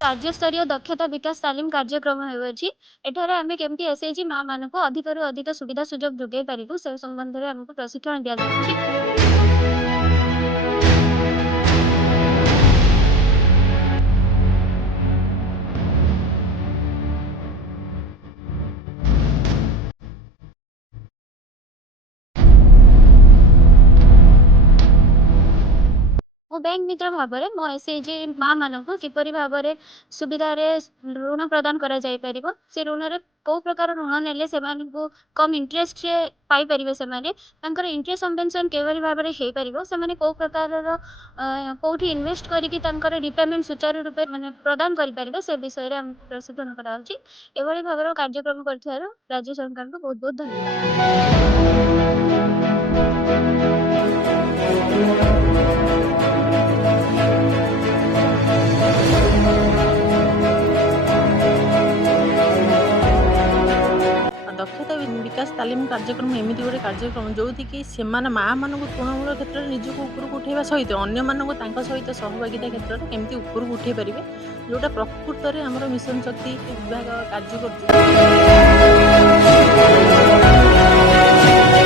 राज्यस्तरीय दक्षता विकास तालीम कार्यक्रम हेउछि एठारे आमे केमती एसएचजी माँ मानक अधिकरू अधिक सुविधा सुजोग जोगाई पारिबु से संबंध रे हमकु प्रशिक्षण दिया जाउछि। मो बैंक मित्र भाବରେ मो एसएचजी माँ मानक किपरि भाବରେ सुविधारे ऋण प्रदान करा जाई परिबो से ऋण रे को प्रकार ऋण नेले सेमानकु कम इंटरेस्ट रे पाई परिबे सेमाने तांकर इंटरेस्ट सबवेंशन केवरि भाବରେ हे परिबो सेमाने को प्रकार रो कोठी इन्वेस्ट करिकि तांकर रिपेमेंट सुचारू रूपे माने प्रदान करि परिबे से विषय रे हम प्रशिक्षण करा होछि एवरी भाବରେ कार्यक्रम करथियारो राज्य सरकार को बहुत बहुत दक्षता विकास तालीम कार्यक्रम एमती गोटे कार्यक्रम जो कि सेमाने माँ मानक तृणमूल क्षेत्र में निजक उपरକୁ उठेवा सहित अन्य मानक तांका सहित सहभागिता क्षेत्र में केमती उपरକୁ उठे पारिबे जोटा प्रकृत रे हमर मिशन शक्ति विभाग कार्य करछि।